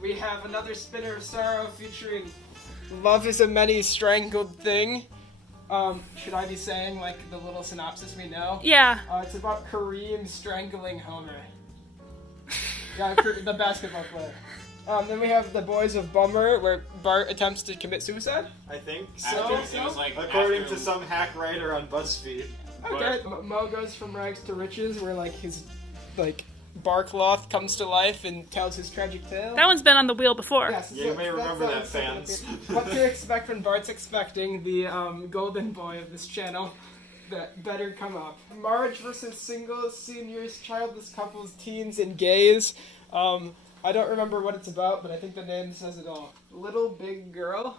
we have another Spinner of Sorrow featuring Love is a Many Strangled Thing. Should I be saying, like, the little synopsis we know? Yeah. It's about Kareem strangling Homer. Yeah, the basketball player. Then we have The Boys of Bummer, where Bart attempts to commit suicide. I think So? It was like according after- to some hack writer on BuzzFeed. Okay. Mo goes from rags to riches, where, like, his, like, Barkloth comes to life and tells his tragic tale. That one's been on the wheel before. Yes, Yeah, you may remember that, fans. What to expect when Bart's expecting the golden boy of this channel that better come up. Marge versus singles, seniors, childless couples, teens, and gays. I don't remember what it's about, but I think the name says it all. Little Big Girl.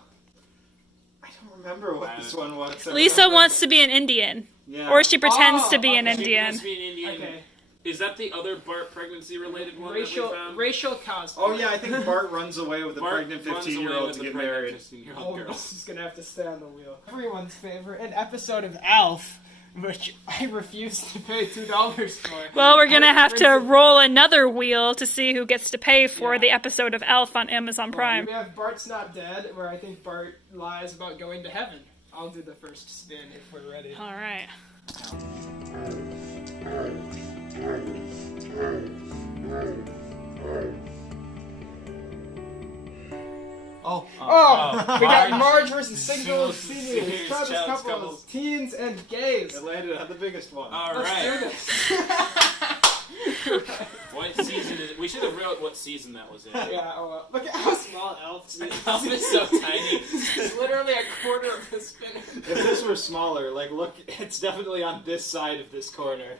I don't remember what this one was. Lisa wants to be an Indian. Yeah. Or she pretends to be an okay. She Indian. wants to be an Indian. Okay. Is that the other Bart pregnancy-related one that we found? Racial cosplay. Oh yeah, I think Bart runs away with a Bart pregnant runs away 15-year-old with to the get pregnant married. 15-year-old Oh, girl. this is gonna have to stay on the wheel. Everyone's favorite, an episode of Alf, which I refuse to pay $2 for. Well, we're gonna have to roll another wheel to see who gets to pay for the episode of Elf on Amazon Prime. We have Bart's Not Dead, where I think Bart lies about going to heaven. I'll do the first spin if we're ready. All right. Oh. We got Marge versus singles, Singles, seniors, seniors, childless childless couples, couples. teens, and gays. It landed on the biggest one. All Let's right. do this. What season is it? We should have wrote what season that was in. Yeah, oh well. Look at how small Elf is. Elf is so tiny. It's literally a quarter of the spinner. If this were smaller, like, look, it's definitely on this side of this corner.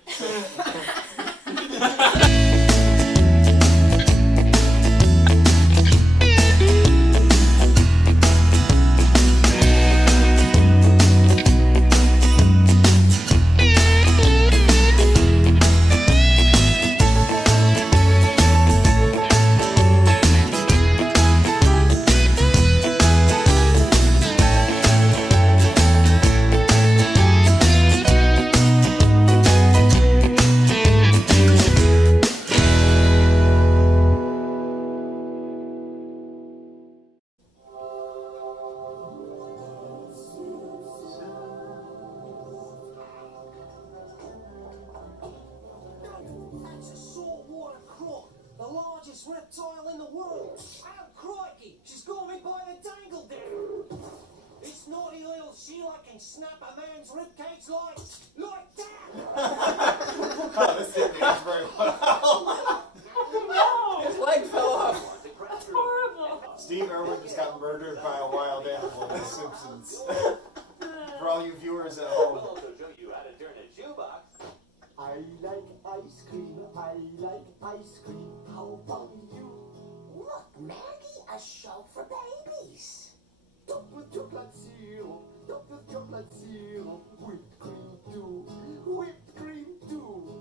That's a saltwater croc, the largest reptile in the world. Oh, crikey, she's got me by the dangle there. This naughty little Sheila can snap a man's ribcage like that. This didn't age very well. His leg fell off. Horrible. Steve Irwin just got murdered by a wild animal in The Simpsons. For all you viewers at home. I like ice cream, I like ice cream. How about you? Look, Maggie, a show for babies. Double chocolate syrup, double chocolate syrup, whipped cream too, whipped cream too.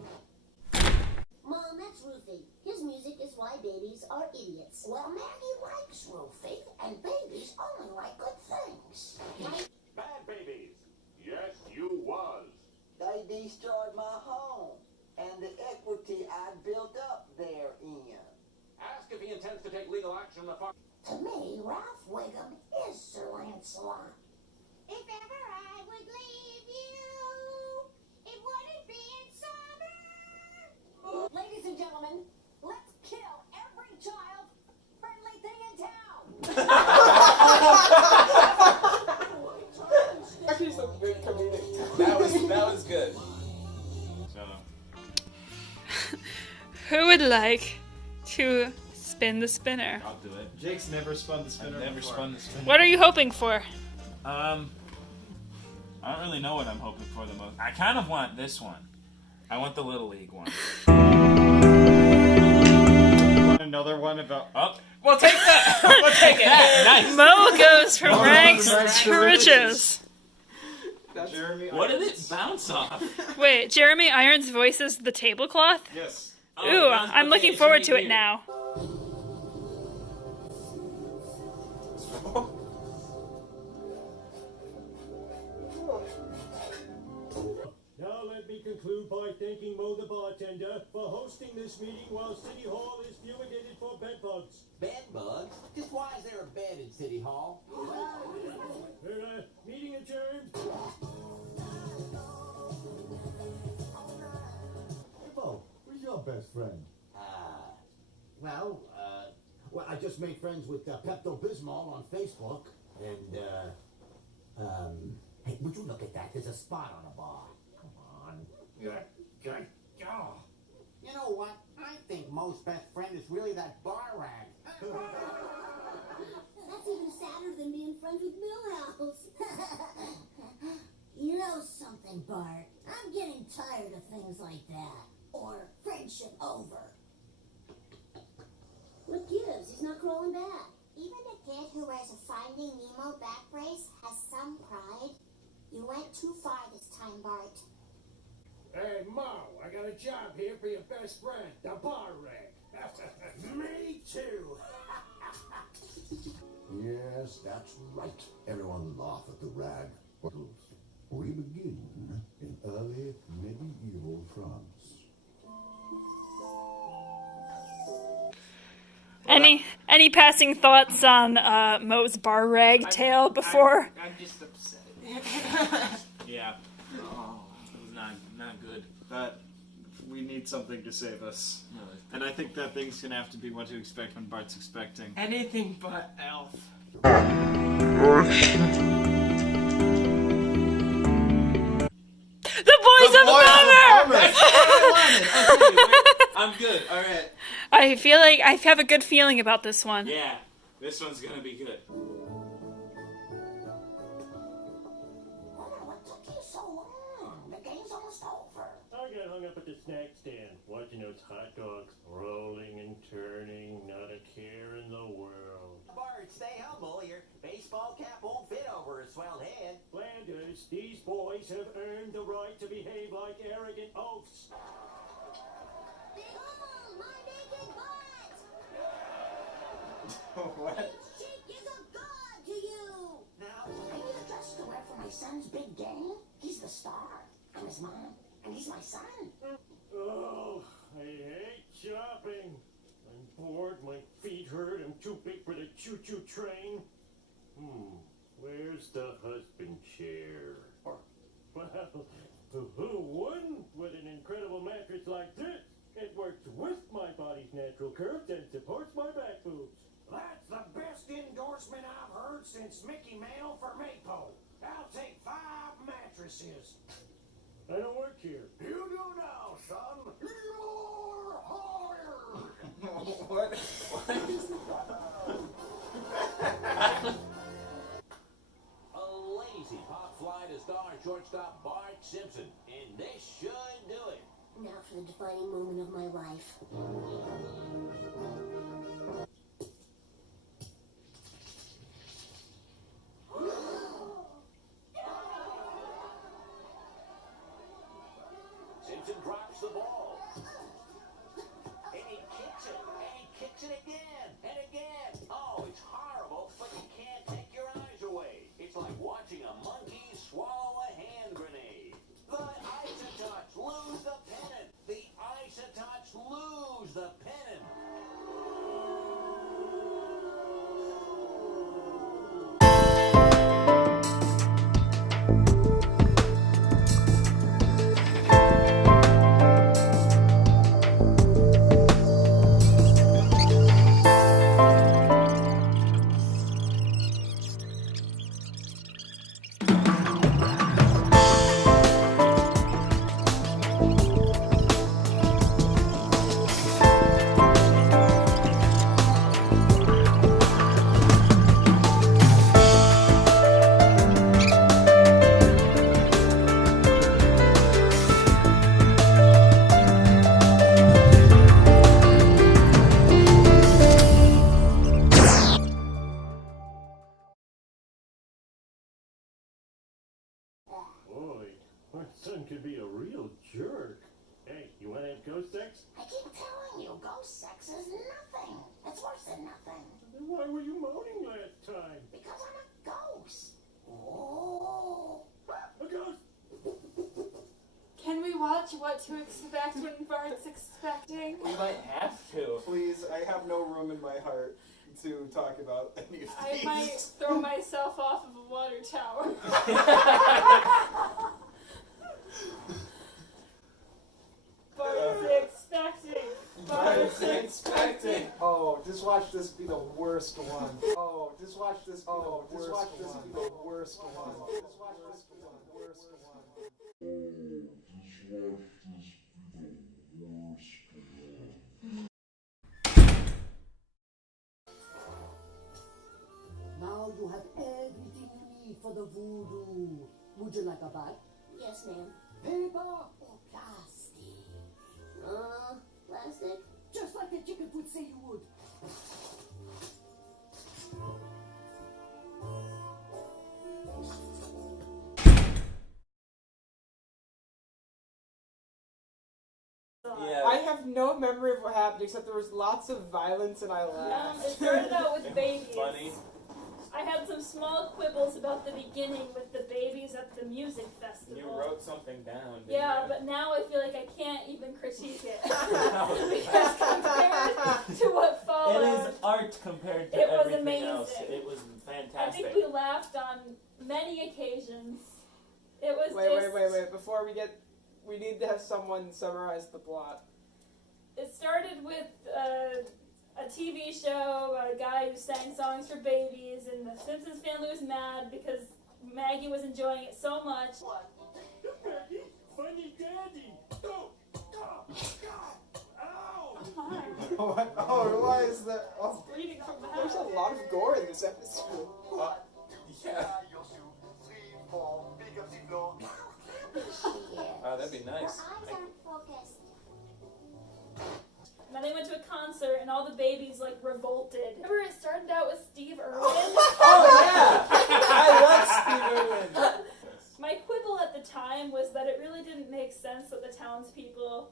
Mom, that's Rufy. His music is why babies are idiots. Well, Maggie likes Rufy, and babies only like good things. Bad babies. Yes, you was. They destroyed my home and the equity I built up therein. Ask if he intends to take legal action on the farm. To me, Ralph Wiggum is Sir Lancelot. If ever I would leave you, it wouldn't be in summer. Ladies and gentlemen, let's kill every child-friendly thing in town. Actually, some good comedic. That was good. So, Who would like to spin the spinner? I'll do it. Jake's never spun the spinner I've never before. spun the spinner. What are you hoping for? I don't really know what I'm hoping for the most. I kind of want this one. I want the Little League one. Want another one about... Oh, We'll take that. We'll take it. nice. Mo goes from Mo rags goes to riches. That's Jeremy What did Irons. it bounce off? Wait, Jeremy Irons voices the tablecloth? Yes. Oh, Ooh, it bounced- I'm okay, looking it's forward right to it here. now. Now let me conclude by thanking Mo the bartender for hosting this meeting while City Hall is fumigated for bedbugs. Bedbugs? City Hall. Meeting adjourned. Hey, Bo, who's your best friend? Well, I just made friends with Pepto-Bismol on Facebook, and, hey, would you look at that? There's a spot on the bar. Come on. Good. Oh. You know what? I think Mo's best friend is really that bar rag. That's even sadder than being friends with Millhouse. You know something, Bart? I'm getting tired of things like that. Or friendship over. What gives? He's not crawling back. Even a kid who wears a Finding Nemo back brace has some pride. You went too far this time, Bart. Hey, Mo, I got a job here for your best friend, the bar rag. Me too. Yes, that's right. Everyone laugh at the rag. We begin in early medieval France. Any passing thoughts on Mo's bar rag tale before? I'm just upset. Yeah. Oh, it was not good. That we need something to save us. No, And I think that thing's gonna have to be what to expect when Bart's expecting. Anything but Elf. The Boys of Bummer! I'm good. All right. I feel like I have a good feeling about this one. Yeah, this one's gonna be good. What took you so long? The game's almost over. I got hung up at the snack stand, watching those hot dogs rolling and turning, not a care in the world. Bart, stay humble. Your baseball cap won't fit over a swelled head. Flanders, these boys have earned the right to behave like arrogant oafs. Behold, my naked butt! What? Each cheek is a god to you! Now, I need a dress to wear for my son's big game. He's the star. I'm his mom, and he's my son. Oh, I hate shopping. I'm bored, my feet hurt, I'm too big for the choo-choo train. Where's the husband chair? Well, who wouldn't with an incredible mattress like this? It works with my body's natural curves and supports my back boobs. That's the best endorsement I've heard since Mickey Mantle for Maypo. I'll take 5 mattresses. I don't work here. You do now, son. You're hired. What? A lazy pop fly to star shortstop Bart Simpson, and this should do it. Now for the defining moment of my life. Simpson drops the ball. And he kicks it, and he kicks it again, and again. Oh, it's horrible, but you can't take your eyes away. It's like watching a monkey swallow a hand grenade. The Isotots lose the pennant. The Isotots lose the pennant. Boy, my son could be a real jerk. Hey, you want to have ghost sex? I keep telling you, ghost sex is nothing. It's worse than nothing. Then why were you moaning last time? Because I'm a ghost. Oh. A ghost? Can we watch What to Expect when Bart's expecting? We might have to. Please, I have no room in my heart. to talk about any of I these. might throw myself off of a water tower. Bart's expecting. Bart's expecting. Oh, just watch this be the worst one. Oh, just watch this be the worst one. Just watch this be the worst one. Just watch this be the worst one. Now you have everything you need for the voodoo. Would you like a bag? Yes, ma'am. Paper or plastic? Plastic? Just like the chicken would say you would. Yeah. I have no memory of what happened except there was lots of violence and I It laughed. started out with It was babies. funny. I had some small quibbles about the beginning with the babies at the music festival. You wrote something down, didn't Yeah, you? but now I feel like I can't even critique it. Because compared to what followed, It is art compared to it was everything amazing. else. It was I fantastic. think we laughed on many occasions. It was Wait. Before we need to have someone summarize the plot. It started with a TV show about a guy who sang songs for babies, and the Simpsons family was mad because Maggie was enjoying it so much. Maggie, funny daddy. Oh, ow. Oh, why is that? Oh, Bleeding from the There's a house. lot of gore in this episode. yeah. Oh, that'd be nice. Your eyes aren't focused. And then they went to a concert, and all the babies like revolted. Remember, it started out with Steve Irwin. Oh yeah, I love Steve Irwin. My quibble at the time was that it really didn't make sense that the townspeople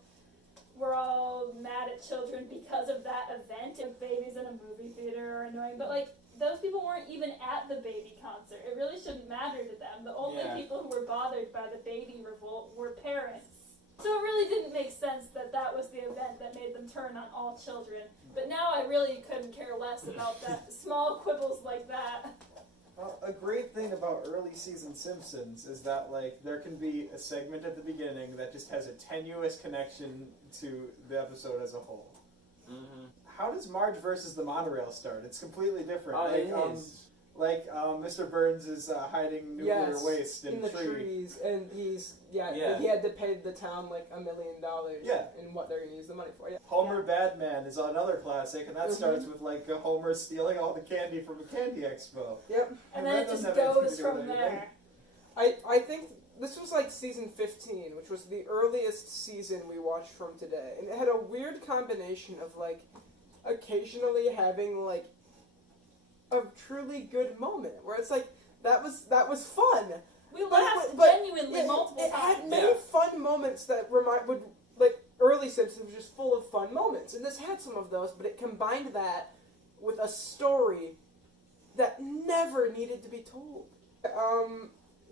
were all mad at children because of that event. If babies in a movie theater are annoying, but like those people weren't even at the baby concert. It really shouldn't matter to them. The only Yeah. people who were bothered by the baby revolt were parents. So it really didn't make sense that that was the event that made them turn on all children. But now I really couldn't care less about that small quibbles like that. Well, a great thing about early season Simpsons is that like there can be a segment at the beginning that just has a tenuous connection to the episode as a whole. Mm-hmm. How does Marge versus the monorail start? It's completely different. It is. Mr. Burns is hiding nuclear waste in the a tree. trees, and he Yeah. had to pay the town like $1 million. Yeah. In what they're gonna use the money for. Yeah. Homer Badman is another classic, and that starts with like Homer stealing all the candy from a candy expo. Yep. And that then it doesn't just have anything goes to do with from anything. there. I think this was like season 15, which was the earliest season we watched from today, and it had a weird combination of like occasionally having like a truly good moment where it's like that was fun. We But- laughed but- genuinely yeah, multiple it times. had many fun moments that would like early Simpsons was just full of fun moments, and this had some of those, but it combined that with a story that never needed to be told.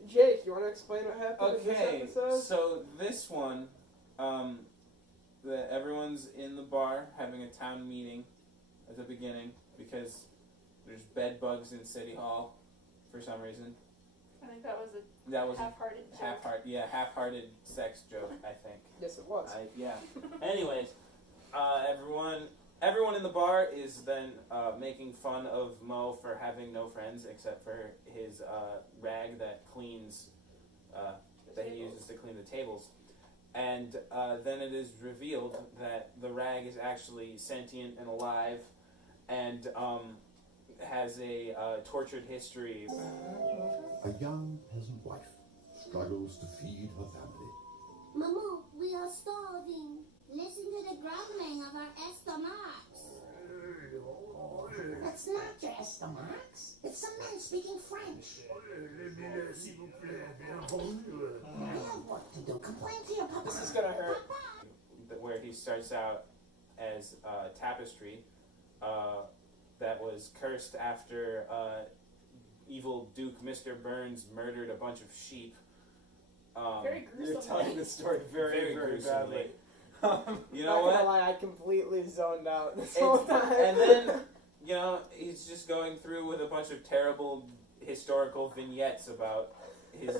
Jake, you want to explain what happened in this Okay, episode? so this one, everyone's in the bar having a town meeting at the beginning because there's bed bugs in City Hall for some reason. I think that was That was half-hearted joke. half-hearted sex joke, I think. Yes, it was. Anyways, everyone in the bar is then making fun of Mo for having no friends except for his rag that cleans, that he uses to clean the tables. And then it is revealed that the rag is actually sentient and alive, and has a tortured history. A young peasant wife struggles to feed her family. Mamu, we are starving. Listen to the grumbling of our stomachs. That's not your estomachs. It's some men speaking French. I have work to do. Complain to your papa. This is gonna hurt. Where he starts out as Tapestry, that was cursed after evil Duke Mr. Burns murdered a bunch of sheep. Very gruesomely. You're telling this story very, very badly. You know Not gonna what? lie, I completely zoned out this whole time. And then You know, he's just going through with a bunch of terrible historical vignettes about his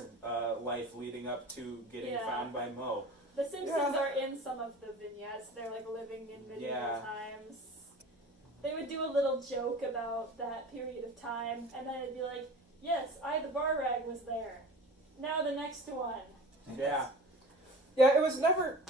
life leading up to getting found by Mo. The Simpsons are in some of the vignettes. They're like living in medieval times. They would do a little joke about that period of time, and then it'd be like, yes, the bar rag was there. Now the next one. Yeah. Yeah, it was never...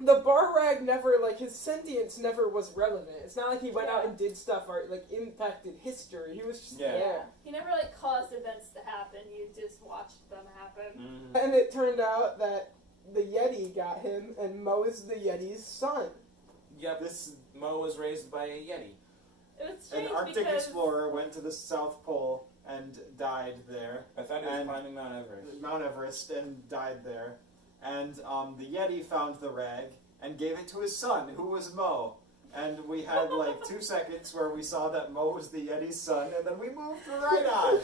The bar rag never, like, his sentience never was relevant. It's not like he went out and did stuff or, like, impacted history. He was just there. He never, like, caused events to happen. You just watched them happen. Mm-hmm. And it turned out that the Yeti got him, and Mo is the Yeti's son. Yep, Mo was raised by a Yeti. It was strange An Arctic explorer went to the South Pole and died there. I thought he was climbing Mount Everest. Mount Everest and died there. And the Yeti found the rag and gave it to his son, who was Mo. And we had like 2 seconds where we saw that Mo was the Yeti's son, and then we moved right on.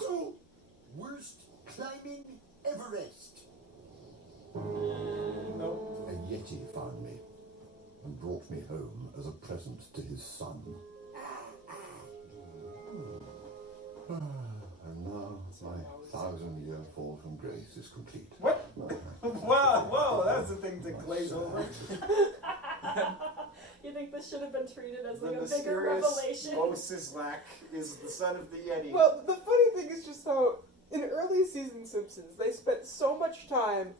So, worst climbing Everest. Nope. A Yeti found me and brought me home as a present to his son. And now my 1,000-year fall from grace is complete. What? Whoa, that's a thing to glaze over. You think this should have been treated as like The a bigger mysterious revelation? Mo Sislak is the son of the Yeti. Well, the funny thing is just how, in early season Simpsons, they spent so much time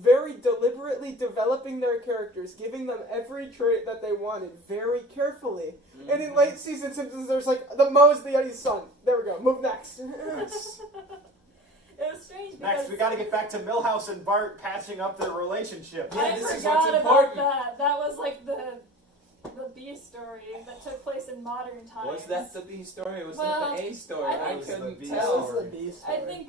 very deliberately developing their characters, giving them every trait that they wanted very carefully. Mm-hmm. And in late season Simpsons, there's like, the Mo's the Yeti's son. There we go. Move next. It was strange because... Next, we gotta get back to Milhouse and Bart patching up their relationship. I forgot about that. That was like the B story that took place in modern times. Was that the B story or was that the A story? I couldn't That tell. was the B story. I think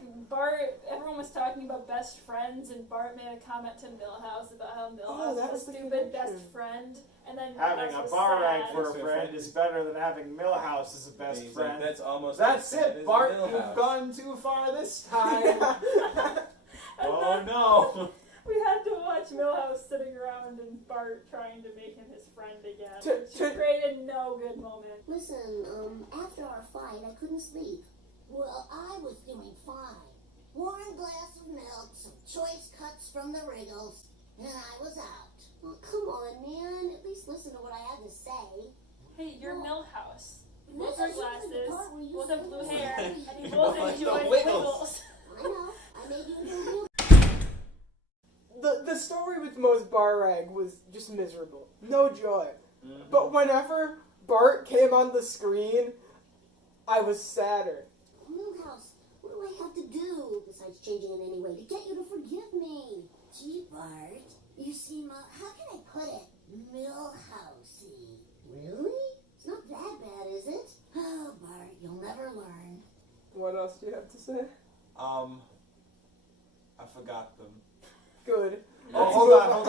everyone was talking about best friends, and Bart made a comment to Milhouse about how Milhouse was a stupid best friend. And then having Milhouse a was bar rag sad. for a friend is better than having Milhouse as a best friend. That's almost That's as bad it, as Bart. Milhouse. You've gone too far this time. Oh no. We had to watch Milhouse sitting around and Bart trying to make him his friend again, which created no good moment. Listen, after our fight, I couldn't sleep. Well, I was doing fine. Warm glass of milk, some choice cuts from the Wriggles, and I was out. Well, come on, man. At least listen to what I had to say. Hey, you're Milhouse. Milhouse With is glasses, the part where you with a say blue those hair, things. and you both like enjoy the Wiggles. I know. I made you into a The story with Mo's bar rag was just miserable. No joy. Mm-hmm. But whenever Bart came on the screen, I was sadder. Milhouse, what do I have to do besides changing in any way to get you to forgive me? Gee, Bart, you seem, how can I put it? Milhousey. Really? It's not that bad, is it? Oh, Bart, you'll never learn. What else do you have to say? I forgot them. Good. Oh, hold on.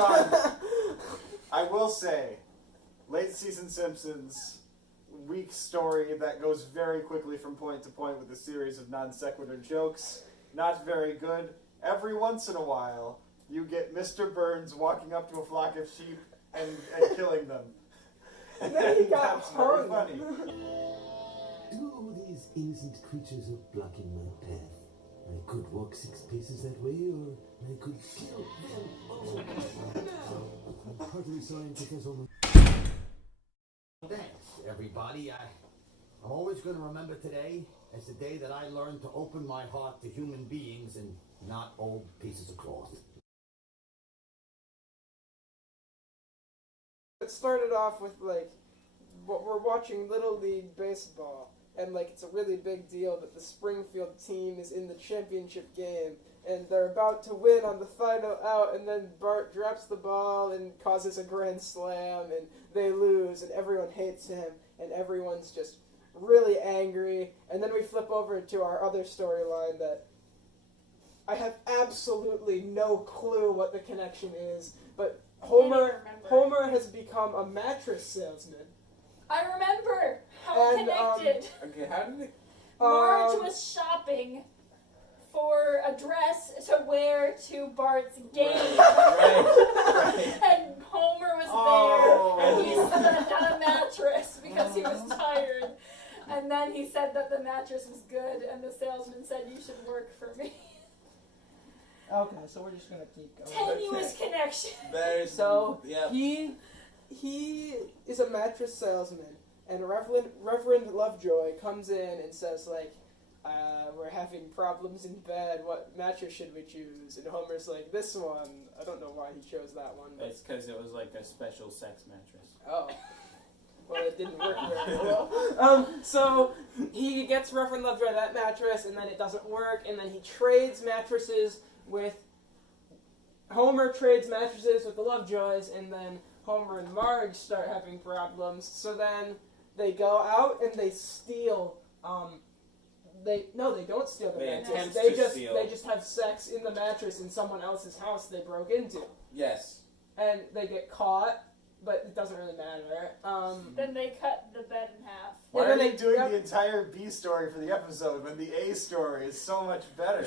I will say, late season Simpsons, weak story that goes very quickly from point to point with a series of non sequitur jokes. Not very good. Every once in a while, you get Mr. Burns walking up to a flock of sheep and killing them. And then he got That's very hung. funny. Do all these innocent creatures are blocking my path? I could walk 6 paces that way, or I could kill them. Oh, no! I'm partly sorry, Professor. Thanks, everybody. I'm always going to remember today as the day that I learned to open my heart to human beings and not old pieces of cloth. It started off with, like, what we're watching Little League Baseball. And, like, it's a really big deal that the Springfield team is in the championship game. And they're about to win on the final out. And then Bart drops the ball and causes a grand slam. And they lose. And everyone hates him. And everyone's just really angry. And then we flip over to our other storyline that I have absolutely no clue what the connection is. But Homer has become a mattress salesman. I remember how it connected. Okay, how did it... Marge was shopping for a dress to wear to Bart's game. Right. And Homer was there, and he sat on a mattress because he was tired. And then he said that the mattress was good, and the salesman said, "You should work for me." Okay, so we're just gonna keep going. Tenuous connection. So Yep. he is a mattress salesman, and Reverend Lovejoy comes in and says like, "We're having problems in bed. What mattress should we choose?" And Homer's like, "This one." I don't know why he chose that one. But It's because it was like a special sex mattress. oh. Well, it didn't work very well. So he gets Reverend Lovejoy that mattress, and then it doesn't work, and then he trades mattresses with... Homer trades mattresses with the Lovejoys, and then Homer and Marge start having problems. So then they go out and they steal... they don't steal the mattress. They just have sex in the mattress in someone else's house they broke into. Yes. And they get caught, but it doesn't really matter. Then they cut the bed in half. Why are they doing the entire B story for the episode when the A story is so much better?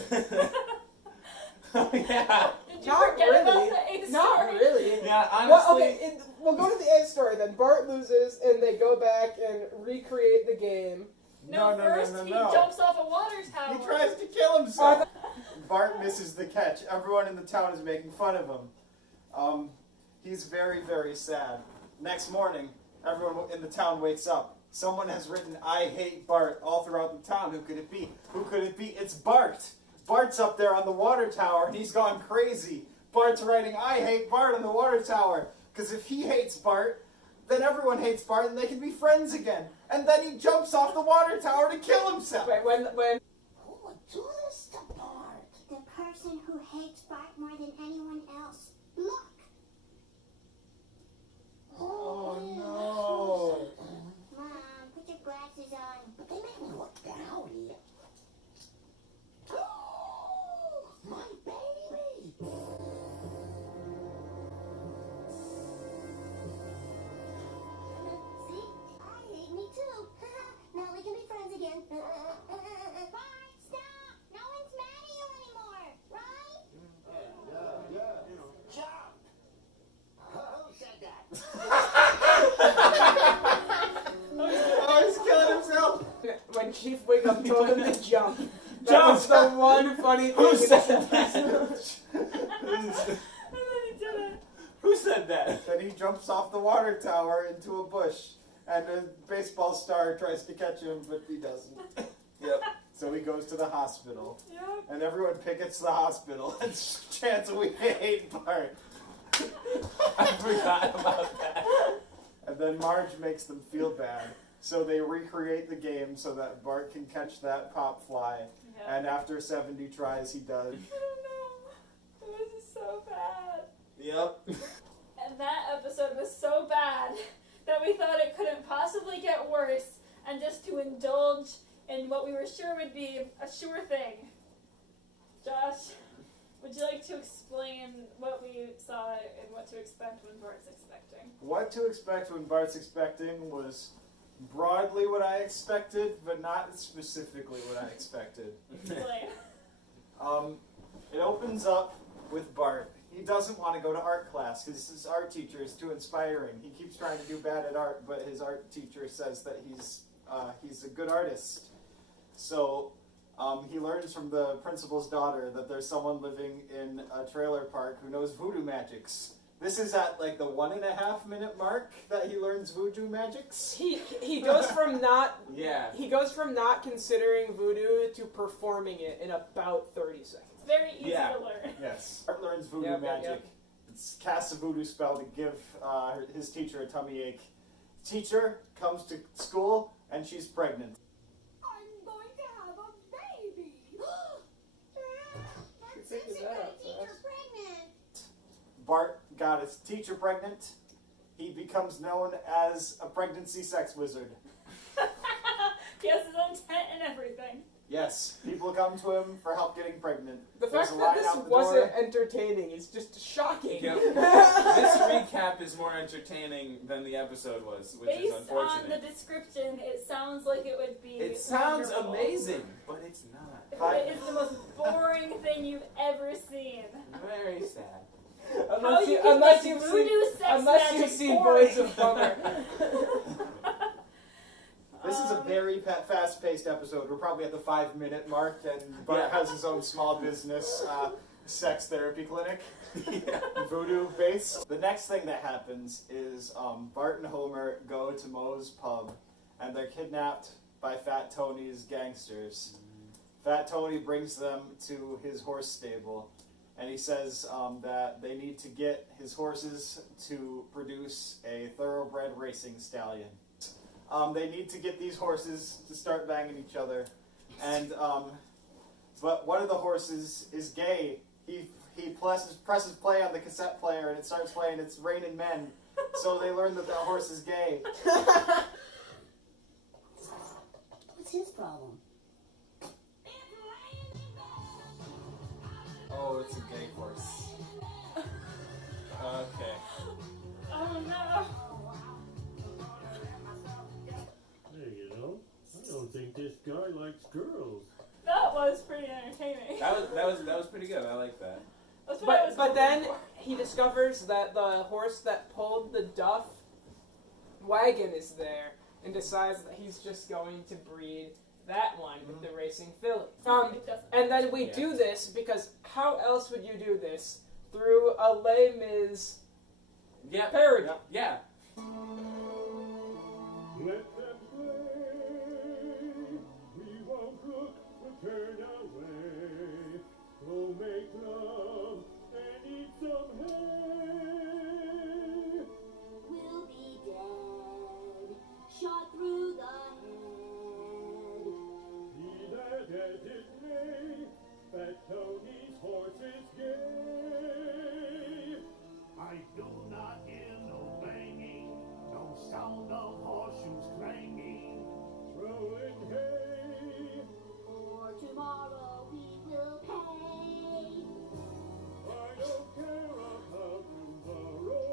Oh, yeah. Did you forget about the A story? Not really. Yeah, honestly. Well, okay, we'll go to the A story then. Bart loses, and they go back and recreate the game. No, he jumps off a water tower. He tries to kill himself. Bart misses the catch. Everyone in the town is making fun of him. He's very, very sad. Next morning, everyone in the town wakes up. Someone has written, "I hate Bart," all throughout the town. Who could it be? Who could it be? It's Bart. Bart's up there on the water tower, and he's gone crazy. Bart's writing, "I hate Bart" on the water tower. Because if he hates Bart, then everyone hates Bart, and they can be friends again. And then he jumps off the water tower to kill himself. Wait, when... Who would do this to Bart? The person who hates Bart more than anyone else. Look. Oh, no. Mom, put your glasses on. But they make me look dowdy. My baby! See? I hate me too. Now we can be friends again. Bart, stop! No one's mad at you anymore, right? Jump! Who said that? Oh, he's killing himself. When Chief Wiggum told him to jump, that was the one funny thing. Who said that? Who said that? Then he jumps off the water tower into a bush, and a baseball star tries to catch him, but he doesn't. Yep. So he goes to the hospital, Yep. and everyone pickets the hospital and chants, "We hate Bart." I forgot about that. And then Marge makes them feel bad, so they recreate the game so that Bart can catch that pop fly. Yep. And after 70 tries, he does. I don't know. It was so bad. Yep. And that episode was so bad that we thought it couldn't possibly get worse, and just to indulge in what we were sure would be a sure thing. Josh, would you like to explain what we saw and what to expect when Bart's expecting? What to expect when Bart's expecting was broadly what I expected, but not specifically what I expected. Explain. It opens up with Bart. He doesn't want to go to art class because his art teacher is too inspiring. He keeps trying to do bad at art, but his art teacher says that he's a good artist. So he learns from the principal's daughter that there's someone living in a trailer park who knows voodoo magics. This is at like the 1.5 minute mark that he learns voodoo magics. He goes from not Yeah. he goes from not considering voodoo to performing it in about 30 seconds. It's very easy Yeah. to learn. Yes. Bart learns voodoo Yep, magic. yep. It's casts a voodoo spell to give his teacher a tummy ache. Teacher comes to school and she's pregnant. I'm going to have a baby. Bart Simpson got a teacher pregnant. Bart got his teacher pregnant. He becomes known as a pregnancy sex wizard. He has his own tent and everything. Yep. Yes, people come to him for help getting pregnant. The There's fact a that line this out the wasn't door. entertaining is just shocking. Yep. This recap is more entertaining than the episode was, which is Based on unfortunate. the description, it sounds like it would be. It sounds wonderful. amazing, but it's not. It is the most boring thing you've ever seen. Very sad. Unless you've seen boring. Boys of Bummer. This is a very fast-paced episode. We're probably at the 5-minute mark, and Bart has his own small business sex therapy clinic, voodoo base. The next thing that happens is Bart and Homer go to Moe's pub, and they're kidnapped by Fat Tony's gangsters. Fat Tony brings them to his horse stable, and he says that they need to get his horses to produce a thoroughbred racing stallion. They need to get these horses to start banging each other, and but one of the horses is gay. He presses play on the cassette player, and it starts playing "It's Raining Men," so they learn that horse is gay. What's his problem? Oh, it's a gay horse. Okay. Oh no. Hey, you know, I don't think this guy likes girls. That was pretty entertaining. That was pretty good. I like that. That's what I was But hoping then for. he discovers that the horse that pulled the Duff wagon is there, and decides that he's just going to breed that one with the racing filly. And then we do this because how else would you do this through a Les Mis parody? Yeah. Let them play. We won't look, we'll turn away. We'll make love and eat some hay. We'll be dead, shot through the head. Be that as it may, Fat Tony's horse is gay. I do not hear no banging, no sound of horseshoes clanging. Rolling hay. For tomorrow we will pay. I don't care about tomorrow.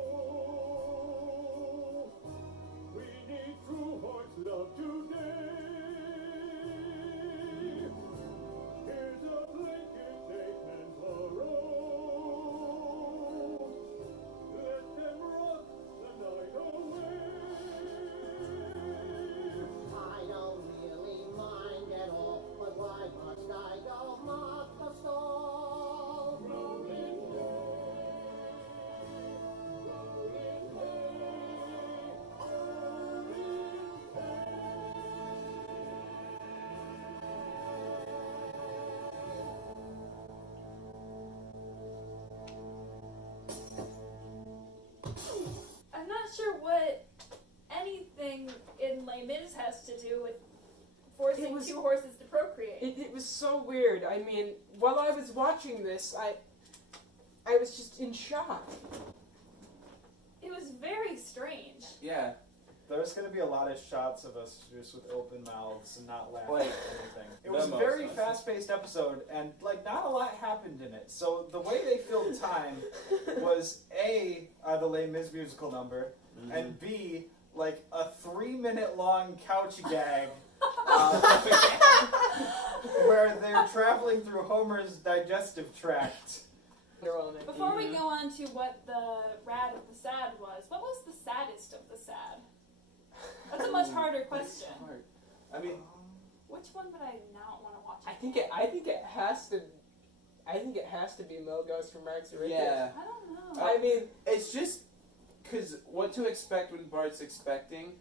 We need true horse love today. Here's a blanket they can borrow. Let them rock the night away. I don't really mind at all, but why must I go mock the stall? Rolling I'm not sure what anything in Les Mis has to do with forcing two horses to procreate. It was so weird. I mean, while I was watching this, I was just in shock. It was very strange. Yeah. There's going to be a lot of shots of us just with open mouths and not laughing Like, at anything. It was a very fast-paced episode, and not a lot happened in it. So the way they filled time was A, the Les Mis musical number, and B, like a 3-minute long couch gag where they're traveling through Homer's digestive tract. Before we go on to what the rad of the sad was, what was the saddest of the sad? That's a much harder question. I mean, which one would I not want to watch? I think it has to be Mo Goes for Mark's Ridiculous. yeah. I don't know. I mean, It's just because what to expect when Bart's expecting.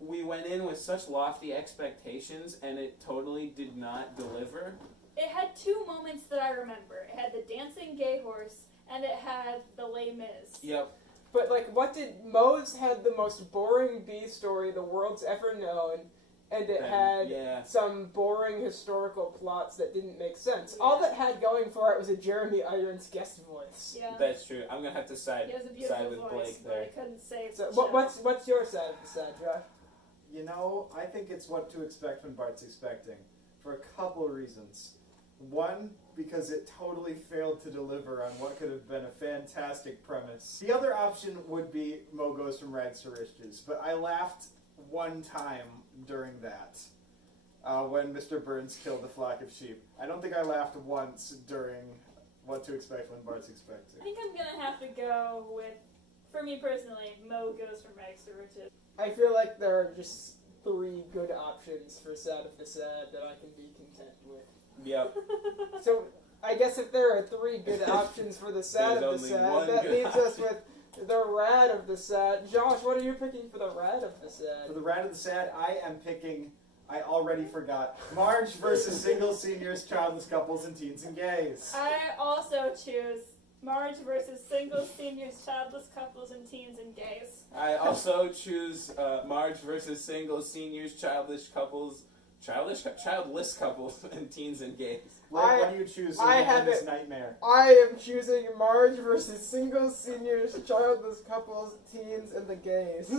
We went in with such lofty expectations, and it totally did not deliver. It had two moments that I remember. It had the dancing gay horse, and it had the Les Mis. Yep. but like, what did Moe's had the most boring B story the world's ever known, and it had some boring historical plots that didn't make sense. All that had going for it was a Jeremy Irons guest voice. Yeah. That's true. I'm gonna have to side He has a beautiful with voice, Blake but there. I couldn't say So much else. what's your side of the sad, Josh? You know, I think it's what to expect when Bart's expecting. for a couple of reasons. One, because it totally failed to deliver on what could have been a fantastic premise. The other option would be Mo Goes from Rags to Riches, but I laughed one time during that. When Mr. Burns killed the flock of sheep. I don't think I laughed once during What to Expect When Bart's Expecting. I think I'm gonna have to go with, for me personally, Mo Goes from Rags to Riches. I feel like there are just 3 good options for Sad of the Sad that I can be content with. Yep. So, I guess if there are 3 good options for the Sad of the Sad, that leaves us with the Rad of the Sad. Josh, what are you picking for the Rad of the Sad? For the Rad of the Sad, I am picking, I already forgot, Marge versus Single Seniors, Childless Couples, and Teens and Gays. I also choose Marge versus Single Seniors, Childless Couples, and Teens and Gays. I also choose Marge versus Single Seniors, Childless Couples, and Teens and Gays. What do you choose in this nightmare? I am choosing Marge versus Single Seniors, Childless Couples, Teens, and the Gays.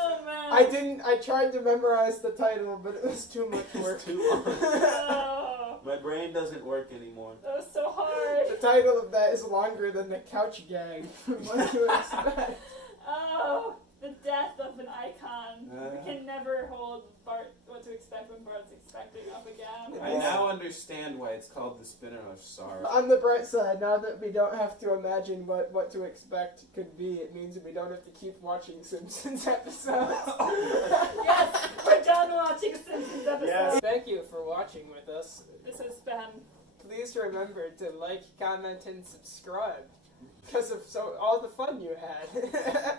Oh man. I tried to memorize the title, but it was too much work. Too long. Oh, My brain doesn't work anymore. that was so hard. The title of that is longer than the couch gag. What do you expect? Oh, the death of an icon. We can never hold Bart What to Expect When Bart's Expecting up again. I now understand why it's called the Spinner of Sorrow. On the bright side, now that we don't have to imagine what to expect could be, it means that we don't have to keep watching Simpsons episodes. Yes, we're done watching Simpsons episodes. Yes. Thank you for watching with us. This has been. Please remember to like, comment, and subscribe because of all the fun you had.